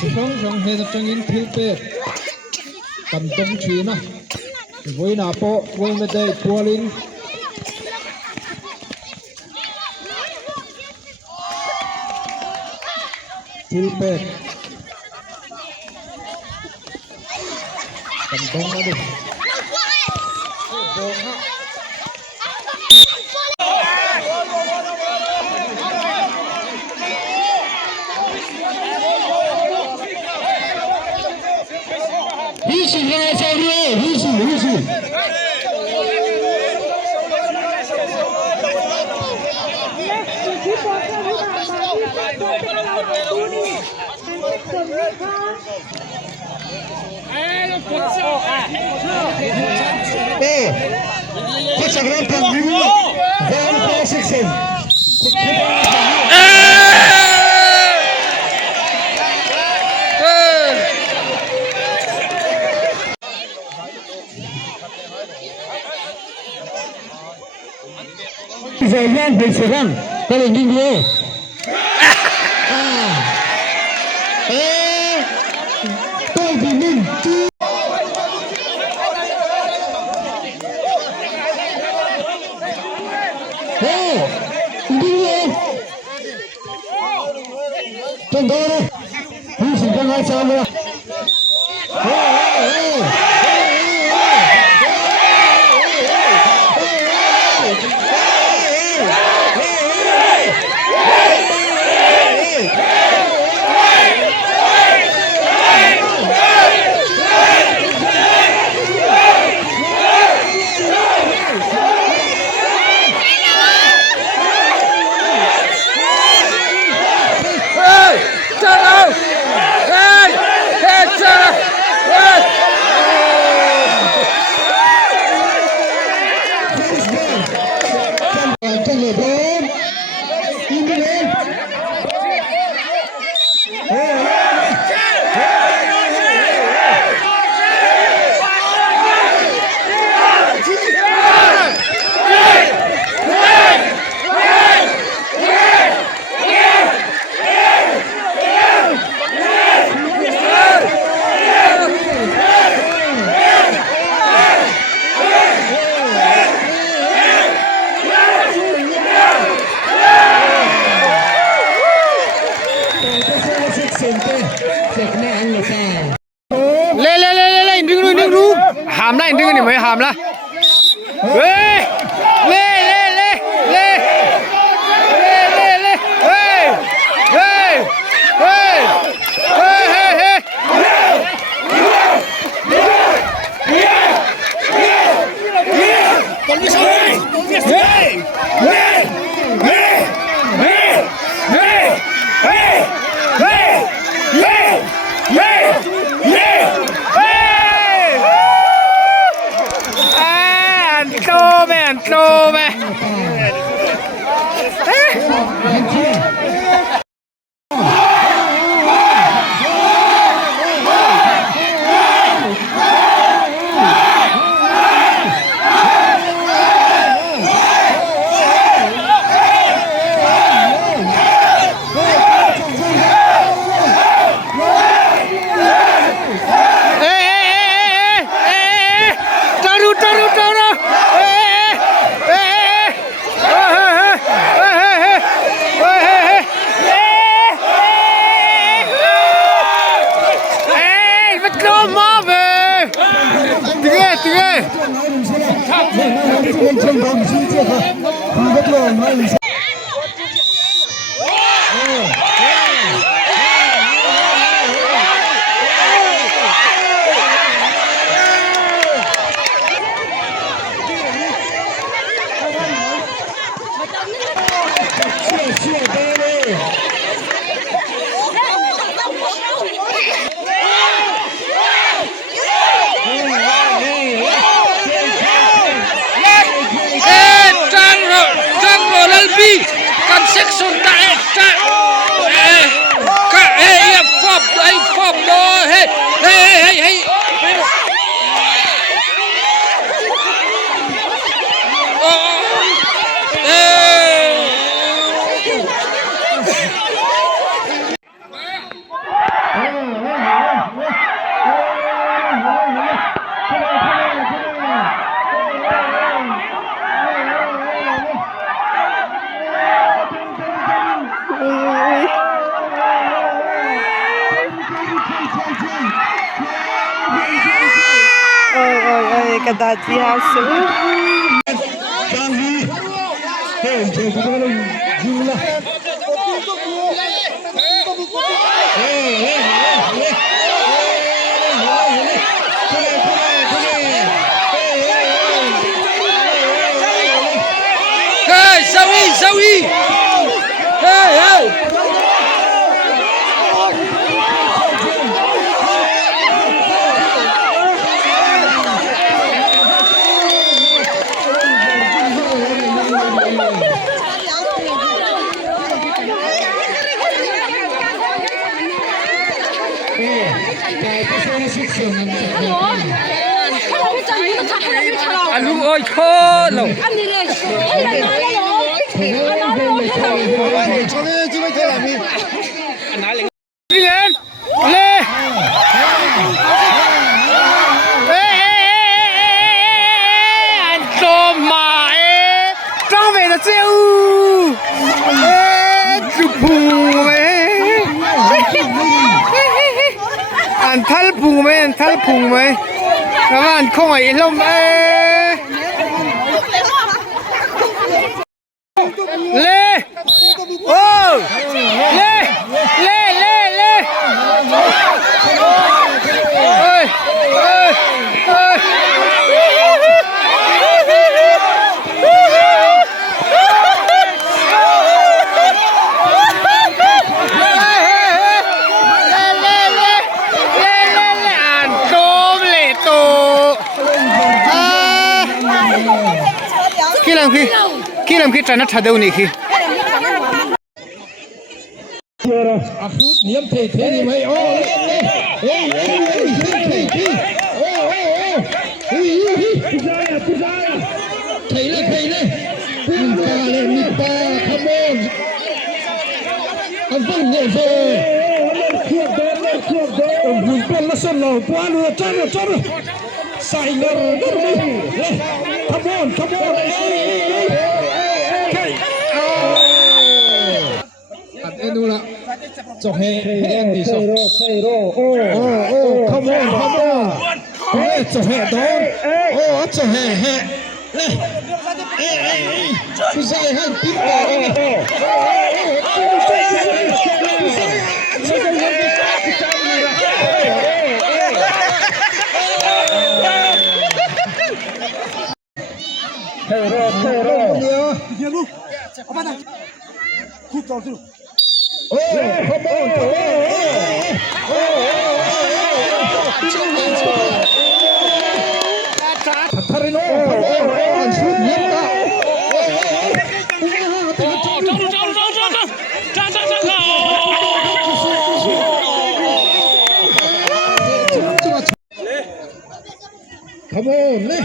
Song hay tập trăng in thiếu bê cầm tung trí na với nà bộ với mê đây bùa linh thiếu bê cầm tung nó đi Hisu jangan sorry, hisu. Kau cakap apa? Jangan tersiksa. Jangan berserang, kalau gini. Tôi thì mình chưa. Gini. Contoh, ini sudah sama. lên đứng đu hàm này đứng thì mới hàm là kada tihasu. Jangan jangan kalau jumlah. Hey, Sawi. Hey. Anh ơi khó lắm. Đi lên. Lê. Anh trộm mà trong về là siêu. Chụp bùng anh thal bùng mấy các bạn không phải lông Lê ô Lê khi làm khi trả nó trả đâu này khi phút niệm thể như vậy thầy lên Nipa come on anh vẫn nhẹ về buồn bên là sân lầu quá nữa cho sai lờ come on anh em luôn ạ cho hè anh đi sao come on cho hè đó cho hè cứ dài hai tít Come on, Lê.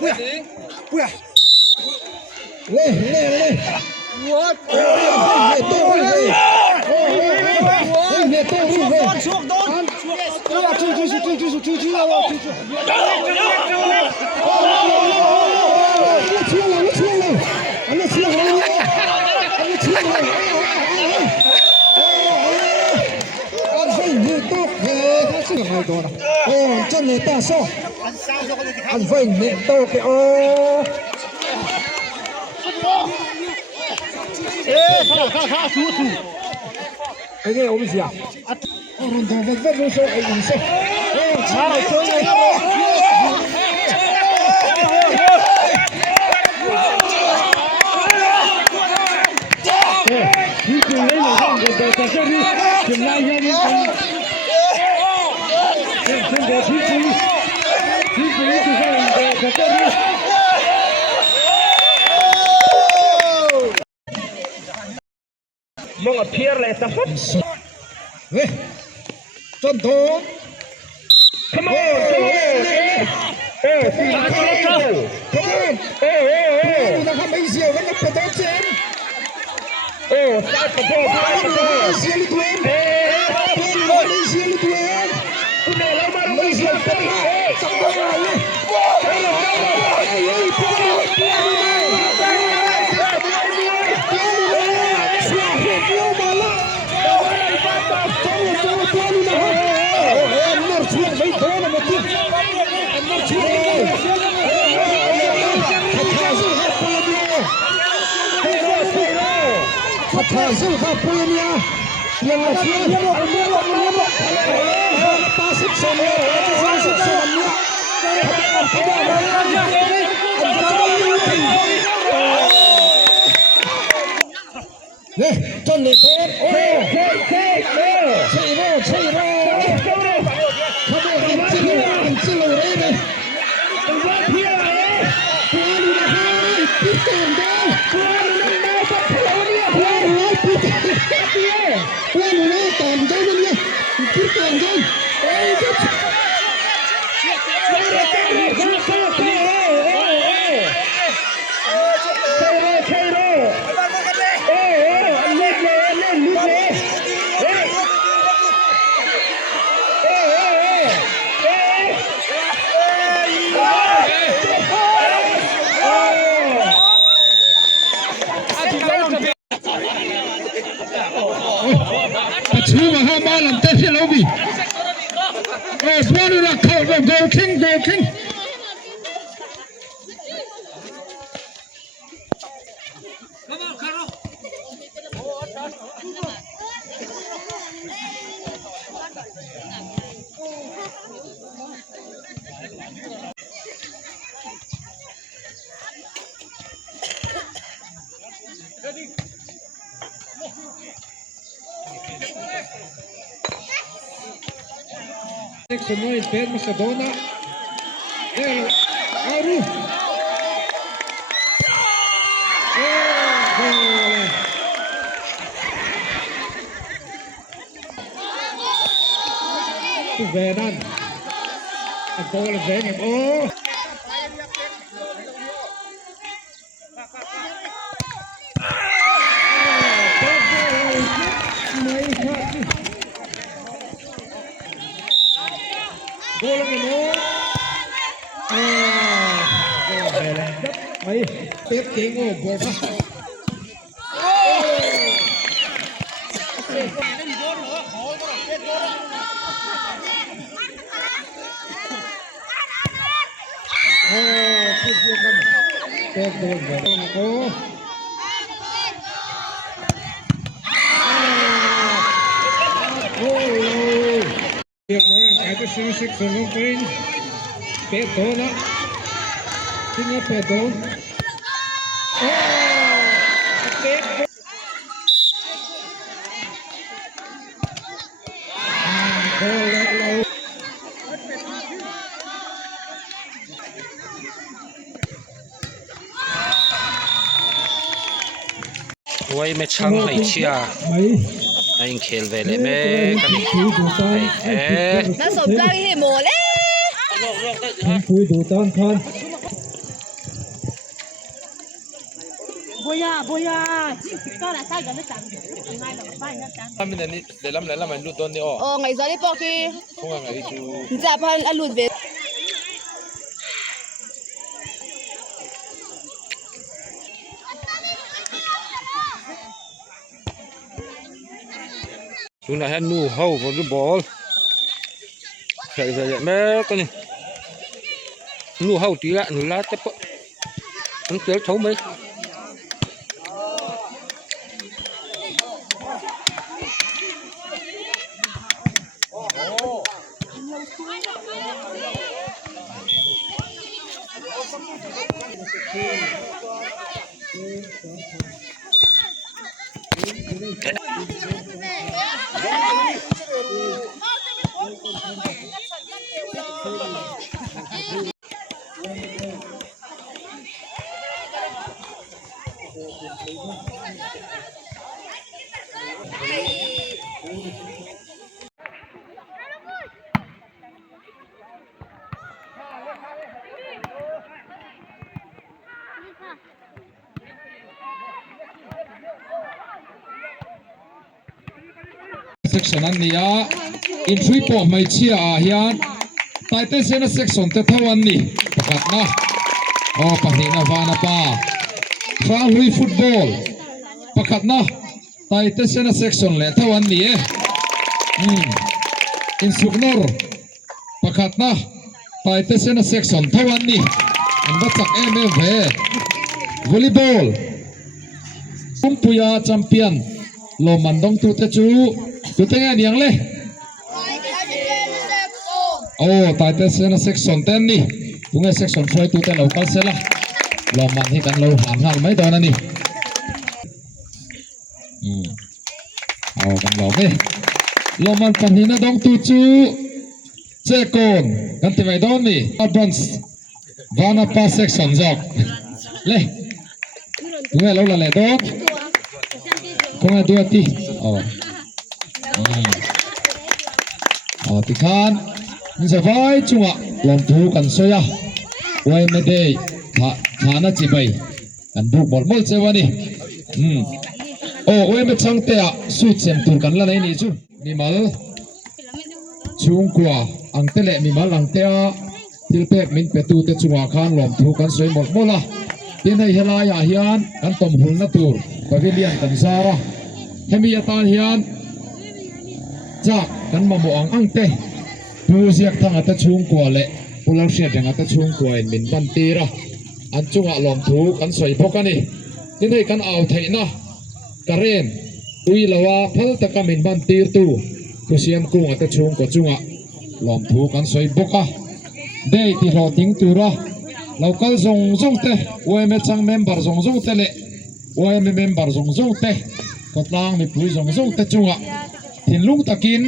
Lê. What? Chân này ta sao? Anh vinh nè to cái anh nghe ôm gì à? Anh thằng vật vật sao anh sao? Má này chơi này. Đi cùng lấy một con để ta chơi đi, kiểm lại nha đi. Trên đó thi cú thì sao để ta chơi đi. Mga pier le tapos. Contoh. Come on. Udah kami siap kan pedotin. Start the ball. Siap tuan. Malaysia tuan. Udah lama Malaysia tuan. Sampai lagi. Another ขัดขาสู้ข้าปุยเนี่ยยังไงเลี้ยงปาสิบสองเนี่ยปาสิบสองเนี่ยเนี่ยจนเลยโค้ดโอ้ใช่โร่ขบวนจิโร่เลยเนี่ยชูมาห้ามาลำเตะที่เราบีโอ้พวกนี้นะเขาโกคิงSeksonoi per Macedonia. Aru. Tu vềนั่นอันโตเลยเสียงโอ้โกลกันโน้ไม่เป๊ปเก่งโอ้โหพูดเยอะกันเป๊ปโดนแบบโอ้เรียกว่าไอ้ตัวเสือสิกส่วนลงไปเป็ดโดนนะที่นี่เป็ดโดนโอ้เป็ดโอ้เล็กเราไว้ไม่ช่างให้เชียไอ้เคลเวลเมกันน่าสนใจที่หมดเลยคุยดูตอนคันboyaก็ละใช่กันไม่จังง่ายแบบไปนะจังทำเป็นนี้เดี๋ยวแล้วมันรูดต้นนี่อ๋อไงซะนี่ปอกี้คงไงจู จะพันอลุดเวดูนะฮะนูเฮาบอลบอลใส่แม่กันนี่นูเฮาตีละหนูละแต่ปะมันเจอเขาไหมsection นั้นเนี่ยอินทรีปอไม่เชียร์เฮียนไต่เต้นเซนเซ็กชันเตทวันนี้ประกาศนะโอ้ปะนี่นะวานาป้าฟาลุยฟุตบอลประกาศนะไต่เต้นเซนเซ็กชันเลยทวันนี้อินสุกนอร์ประกาศนะไต่เต้นเซนเซ็กชันทวันนี้อันบัตรMFAวอลเลย์บอลปุมปุยาแชมเปี้ยน ลมมันต้องตุเตจูตุเตงเนียงเลยโอ้ตายเตเซนเซ็กชันเต้นนี่ตุงเซ็กชันช่วยตุเตเราคัลเซล่ะลมมันให้กันเราหามไม่ตอนนั้นนี่เอากันเราเนี่ยลมมันปันหินต้องตุจูเจโกนกันที่ไม่โดนนี่อับรันส์วานาปาเซ็กชันจอกเลยตุงเราละเลยโดนคงada ti ti kan ni savai chunga lom thu kan soya wai me de thana chi bai kan bu bol mol chewani wai me chang te a suit sem tur kan la nei ni chu mi mal chung kwa ang te le mi mal ang te a til pek min pe tu te chunga khan lom thu kan soi mol mola tin hai hela ya hian kan tom hul na tur pavilion kan zara hemi atan hian chak kan ma mo ang te tu ziak thang ata chung kwa le pulang sia dang ata chung kwa in min ban tira an chunga lom thu kan soi phokani tin hai kan au theina karen ui lawa phal taka min ban tir tu ku siam kung ata chung ko chunga lom thu kan soi boka dei ti ro ting tu ra local zong te oi me chang member zong te le oi me member zong teก็ตั้งมีปุ๋ยส่งแต่จังอ่ะถิ่นลุงตะกิน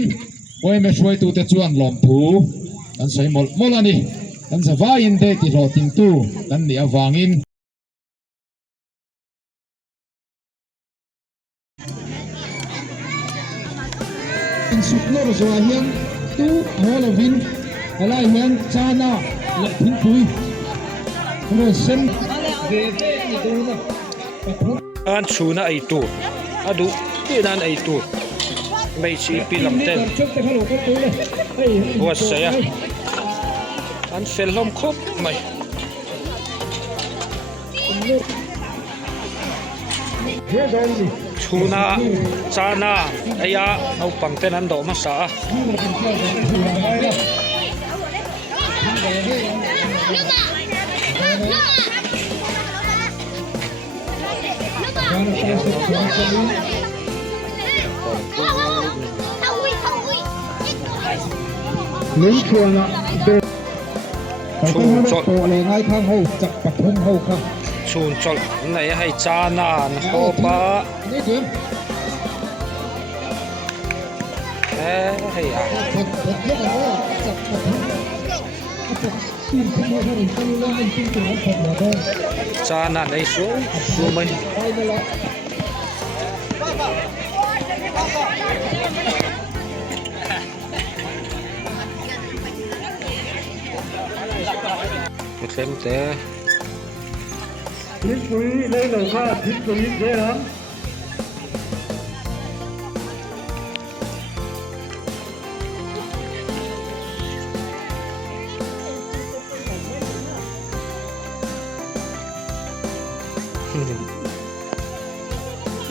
ไว้ไม่ช่วยตัวแต่จวนหลอมผูกันใส่หมดละนี่กันจะว่าอินเดติรอติงตู้กันเดี๋ยววางอินเป็นสุดโลกส่วนยังตู้หัวเราวินอะไรยังชาหน้าและทิ้งปุ๋ยเราเส้นเด็ดนี่ดูนะอันชูน่าไอตูอะดูที่นั่นไอตูไม่ชีปีลำเต้นหัวเสียอันเฟลลมครบไหมชูน่าจาน่าไอ้ยาเอาปังเต้นนั้นดอกมาสาลุ้นชวนอ่ะเป็นชูจดตัวเลยง่ายข้างหูจับปัดทุ่งหูครับชูจดไหนให้จานานโคปะนี่คือให้ยาจานานไอ้สูสูมันเต็มเตะทิ้งปุ๋ยเลยหนูค่ะทิ้งปุ๋ยเยอะ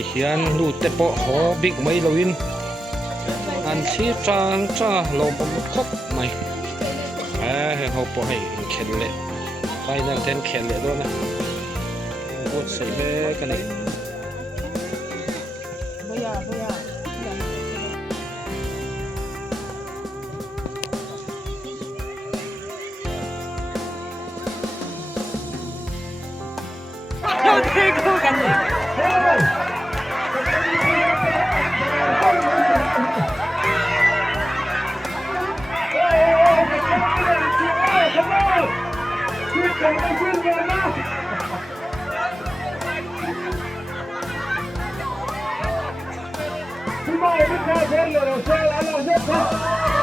เฮียนดูเตปะหอบิ๊กไม่ลวินอันที่จางจ้าเราผมครบไหมให้เขาปล่อยให้เข็นเลยไปนั่นเต้นเข็นเลยด้วยนะพูดใส่เบ้กันเลยเราที่คู่กันเลยที่ไม่ได้แค่เล่นเลยเราเชื่อแล้วเราเชื่อ